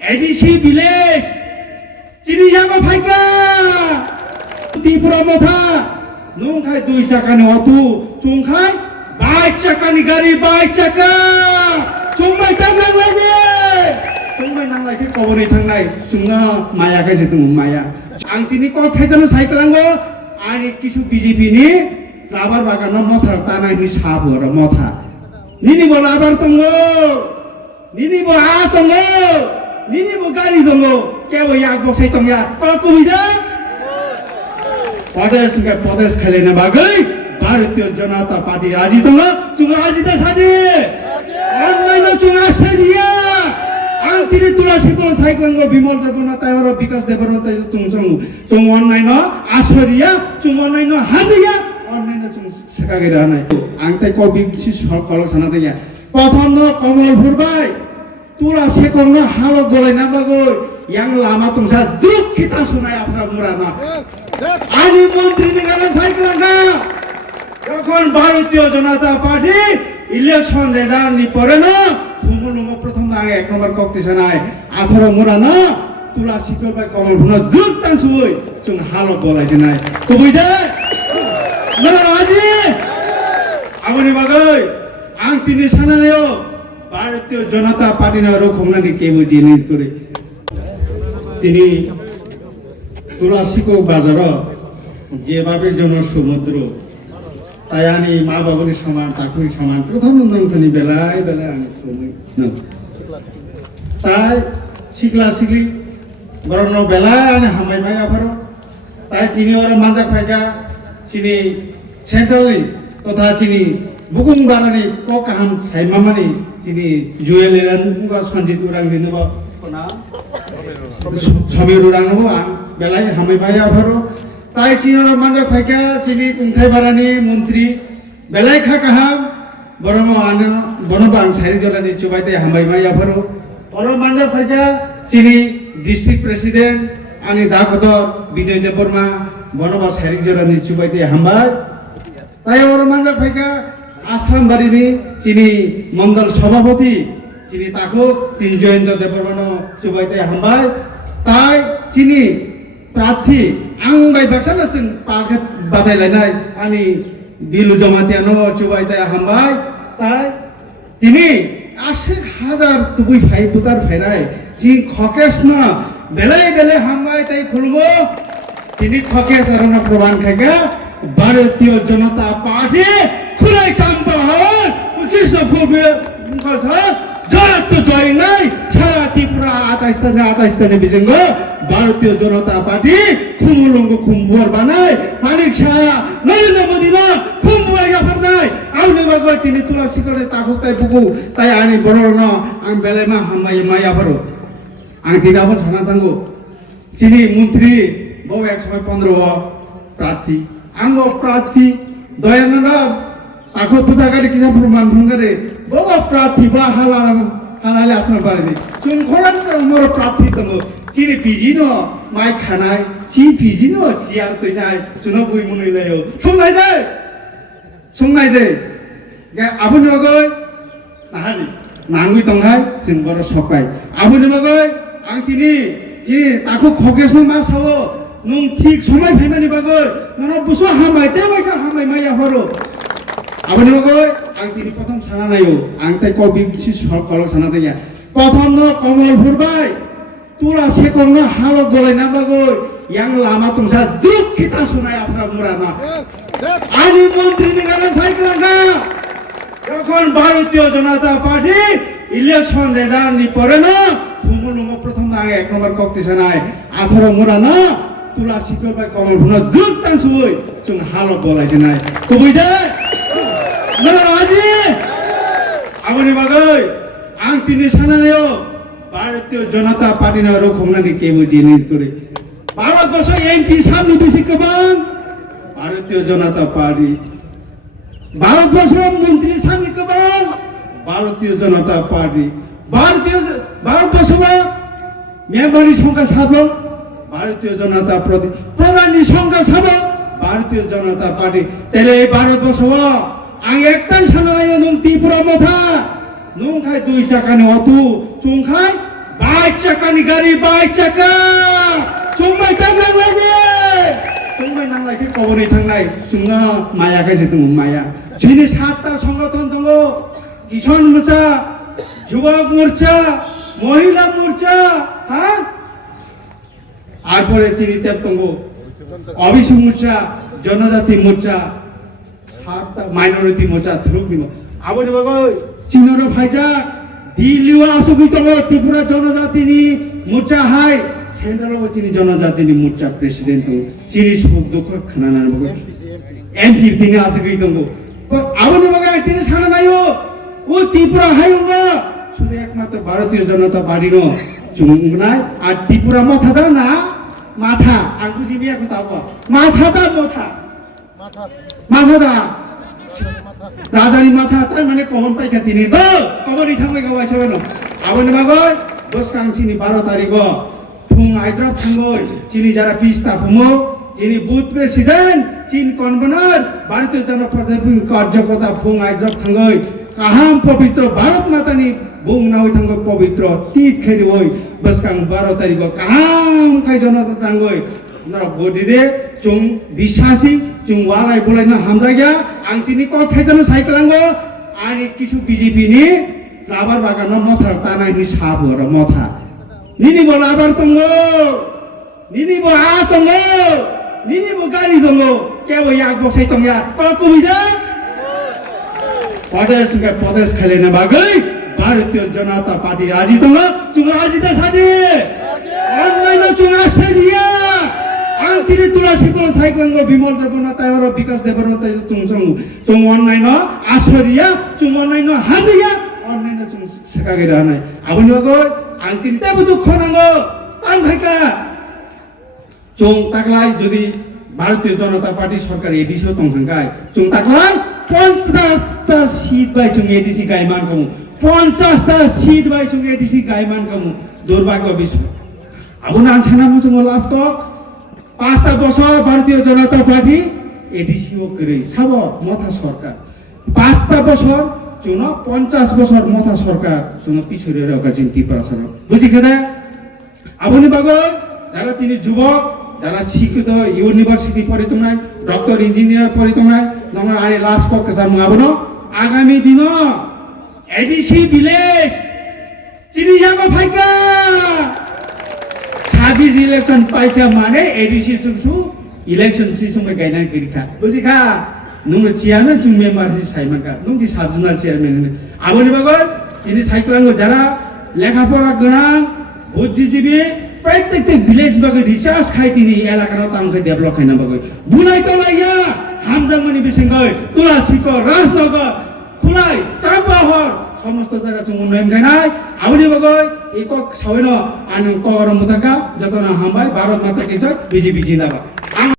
ADC village চিনিজাগো ফাইকা ত্রিপুরা মথা নংখাই 2 চাকানি অটো চংখাই 22 চাকানি গাড়ি 22 চাকা চংবাই তাंनां লাগে চংবাই নাंलायखै कबरै थांनाय चुंगा मायाखै जेतुं माया आं तिनि क थाइजानो साइकेलांगो आनि किसु बीजेपी नि लाबार बागानाव मथार तानायनि साबोर मथा निनिबो लाबार दंगो निनिबो आ दंगो निनिबो गारि दंगो केबो याक बसाय दंया ककुमिदा प्रदेश खेलेनो बागै भारतीय जनता पार्टी राजी दङ चुंगा राजी दा सादि अनलाइन चुंगा सेरिया आं तिनि तुलासीको साइक्लांगो बिमल देवना तायर विकास देवना ताय चुं अनलाइन आसरिया चुं अनलाइन हादिया अनलाइन चुं सेकागेरा नाय आं ताय को बिसि सकल साना दया प्रथम न कमल फुरबाय तुलासीको न हालो गलायना बागै yang lama tungsa duk kita sunai afra murana ani মন্ত্রী নিগানা সাইকেলাঙ্গা যখন ভারতীয় জনতা পার্টি ইলেকশন রেজাল্ট নি পরে না ফুমুলুঙ্গ প্রথম আগে 1 নম্বর কক্তি সানাই 18 মুরানা তুলাসী করবাই কমল ভুনা দুক তাংসুই जों हालो बलायसे नाय कबैदे नों राजी आबनि बागै आं तिनि सानायो भारतीय जनता पार्टी ना रखमनानि केबो जिनिस करे তিনি তুলাসীকো বাজার যেভাবে জনসমুদ্র তাই আনি মা বাবুনি সমান তাকুরি সমান প্রথম নন্দনী বেলায় বেলায় আমি সময় তাই শিখলা শিখলি বরং বেলায় আনি হামাই মাই আবার তাই তিনি ওরা মানজা ফাইকা চিনি সেন্ট্রালি তথা চিনি বুকুং বারানি ক কাহাম সাইমামানি চিনি জুয়েলেরান সঞ্জিত উরাং দিনব কোনা समीर उरांगो आं बेलाय हामैबाय आफारो ताय सिनर मानजा फाइका सिनि कुंथाय बारानि मन्त्री बेलाय खा काहाम बरम आनो बनबां सारि जरानि चुबायते हामैबाय आफारो और मानजा फाइका सिनि डिस्ट्रिक्ट प्रेसिडेंट आनि दाखद विनय देवबर्मा बनबा सारि जरानि चुबायते हामबाय ताय और मानजा फाइका आश्रमबारिनि सिनि मंडल सभापति চিনি তাকো তিন জয়ন্ত দেববর্মন চুবাইতে হামবাই তাই চিনি প্রার্থী আং বাই বাক্সালাসিং পাকে বাদাইলাইনাই আনি বিলু জমাতিয়ানো চুবাইতে হামবাই তাই তিনি 80,000 তুবুই ফাই পুতার ফাইনাই জি খকেস না বেলাই বেলে হামবাই তাই খুলবো তিনি খকেস আরনা প্রমাণ খাইগা ভারতীয় জনতা পার্টি খুলাই চাম্পা হয় কৃষ্ণপুর মুখা जत जय নাই সারা ত্রিপুরা আতাইস্তানে বিজঙ্গ ভারতীয় জনতা পার্টি খুমুলঙ্গ খুমবর বানায় মানিক শাহ নরেন্দ্র মোদি না খুমবর গাফর নাই আউনে বাগবা তিনি তুলাসী করে তাকো তাই বুকু তাই আনি বড়ন আং বেলেমা হামাই মায়া বড় আং দিনাবো সানা থাঙ্গো চিনি মন্ত্রী বউ এক সময় 15 প্রার্থী আঙ্গ প্রার্থী দয়ানন্দ তাকো পূজাকারী কিসা প্রমাণ ভঙ্গরে বাবা প্রার্থী বা হালালে আসনা পারেনি চুন খরান মোর প্রার্থী দङ চিনি পিজিনো মাই খানাই চি পিজিনো সিয়ার তৈনাই চুনো বই মনইলাयो संनाय दे गे आबुनि बागै नाहानि नांगुइ दंहाय जों बर सकाय आबुनि बागै आं तिनि जि ताखौ खगेसनो मा सावो नों ठीक समाय फैनानि बागै नों बुसु हामाय ते बायसा हामाय माया हरो आबुनि बागै आं तिनि प्रथम साना नायो आं ताय को बिसि सकल साना दया प्रथम न कमल फुरबाय तुलासीको न हालो गलायना बागै yang lama tungsa duk kita sunai afra murana ani মন্ত্রী নিগানা সাইকেলাঙ্গা যখন ভারতীয় জনতা পার্টি ইলেকশন রেজাল্ট নি পরে না ফুমুলুঙ্গ প্রথম আগে 1 নম্বর কক্তি সানাই 18 মুরানা তুলাসী করবাই কমল ভুনা দুক তাংসুই जों हालो गलायसे नाय कबैदे नों राजी आबनि बागै आं तिनि सानायो भारतीय जनता पार्टी ना रखमनानि केबो जिनिस करे ভারতবর্ষ এমপি সামনে বেশি কবান ভারতীয় জনতা পার্টি ভারতবর্ষ মন্ত্রী সামনে কবান ভারতীয় জনতা পার্টি ভারতবর্ষ মেম্বারি সংখ্যা 7 ভারতীয় জনতা পার্টি প্রধানী সংখ্যা 7 ভারতীয় জনতা পার্টি তাহলে এই ভারতবর্ষ আং একটাই সানায় নং ত্রিপুরা মথা নং খাই 2 টাকানি অতু চুংখাই বাইক চাকাनि गारि বাইক চাকা চুমবাই थांनांलायनि চুমবাই नांलायखि कबनै थांलाय चुंना माया गायजे दङ माया जोंनि 7টা সংগঠন दङ কিষাণ মোর্চা যুবক মোর্চা মহিলা মোর্চা হ্যাঁ তারপরে তিনি দङ অবিসি মোর্চা জনজাতি মোর্চা 7টা মাইনরিটি মোর্চা থ্রুকনিমो आबोनि बागै चिनर फाइजा दिल्लीआव आसुगि दङ त्रिपुरा जनजातिनि मोर्चा हाय सेन्ट्रेलाव चिनि जनजातिनि मोर्चा प्रेसिडेन्ट दङ चिनि सुख दुख खोनानानै बागै एमपि दिनि आसुगि दङ आबोनि बागै तिनि साना नायो ও ত্রিপুরা হাইংনা শুধু একমাত্র ভারতীয় জনতা পার্টি নো চুংনাই আর ত্রিপুরা মাথাটা না মাথা আং বুঝিবি এখন তাবো মাথাটা মাথাটা রাজানি মাথা তাই মানে কমন পাইকা তিনি তো কমন থামে গাওয়া আছে বেনো আবনি বাগৈ বসকাংসিনি 12 তারিখ ফুং আইদ্রপ ফুংগৈ চিনি যারা পিস্তা ফুমো যিনি বুথ প্রেসিডেন্ট চীন কনভেনর ভারতীয় জনপ্রতিনিধি কার্যকর্তা ফুং আইদ্রপ থাঙ্গৈ কাহাম পবিত্র ভারত মাতানি বুং নাওই থাঙ্গৈ পবিত্র তীর খেরিবৈ বসকাং 12 তারিখ কাহাম কাই জনতা থাঙ্গৈ না গদিদে চুং বিশ্বাসী চুং ওয়ালাই বলাইনা হামদাগিয়া आं तिनी को थाइजानो साइक्लांगो आनि किछु बीजेपी नि लाबार बागान मथा तानायनि साबोर मथा निनि बो लाबार तंगो निनि बो आ तंगो निनि बो गारि तंगो केबो या बसाइ तंगया ककुमिदा प्रदेश खालेना बागै भारतीय जनता पार्टी राजी तंगो चुङ राजी त सादि अनलाइन चुङ आसेरिया आं तिनी तुलसी को साइक्लांगो बिमल देवना तायर विकास देवना ताय चुङ अनलाइन आसरिया चुङ अनलाइन हादिया अनलाइन चुङ सेकागिरा नाय आबनि बागै आं तिनी ताबो दुख नांगो तान भाइका चुङ ताकलाय जदि भारतीय जनता पार्टी सरकार एडिसि तंखांगाय चुङ ताकलाय 50টা सीट बाय चुङ एडिसि गायमान कमु 50টা सीट बाय चुङ एडिसि गायमान कमु दुर्भाग्य विषय आबुना आं सानामु चुङ लास्ट 5টা বছর ভারতীয় জনতা পার্টি এডিসিও করে সব মথা সরকার 5টা বছর চুন 50 বছর মথা সরকার চুন পিছরে রাখা চিন্তি প্রাসার বুঝি কেদা আবনি বাগৈ যারা তিনি যুবক যারা শিক্ষিত ইউনিভার্সিটি পড়িত নাই ডক্টর ইঞ্জিনিয়ার পড়িত নাই নং আই লাস্ট কক কাম আবনো আগামী দিন এডিসি ভিলেজ চিনি যাবো ফাইকা 26 इलेक्शन पाइका माने एडिसि सुसु इलेक्शन सिसुमै गायना गिरिखा बुझिखा नुङो चियानो जुं मेम्बार नि साइमानका नुंजि साबजुनाल चेयरम्यान आबनि बागै तिनि साइक्लांगो जारा लेखापড়া गोनां बुद्धिजीवी प्रत्येक विलेज बागै रिसार्च खाइ तिनि एलाकानो तांखै डेभलप खाइना बागै बुनाइ तलाया हामजांमनि बिसिङै तुलासीको राजनगर खुलाइ चाम्पाहर समस्त जायगा जों उन्नयन गायनाय आबनि बागै एকক सावैनो आं कगर मुदाका जतना हामबाय भारत माता की जय बीजेपी जिंदाबाद।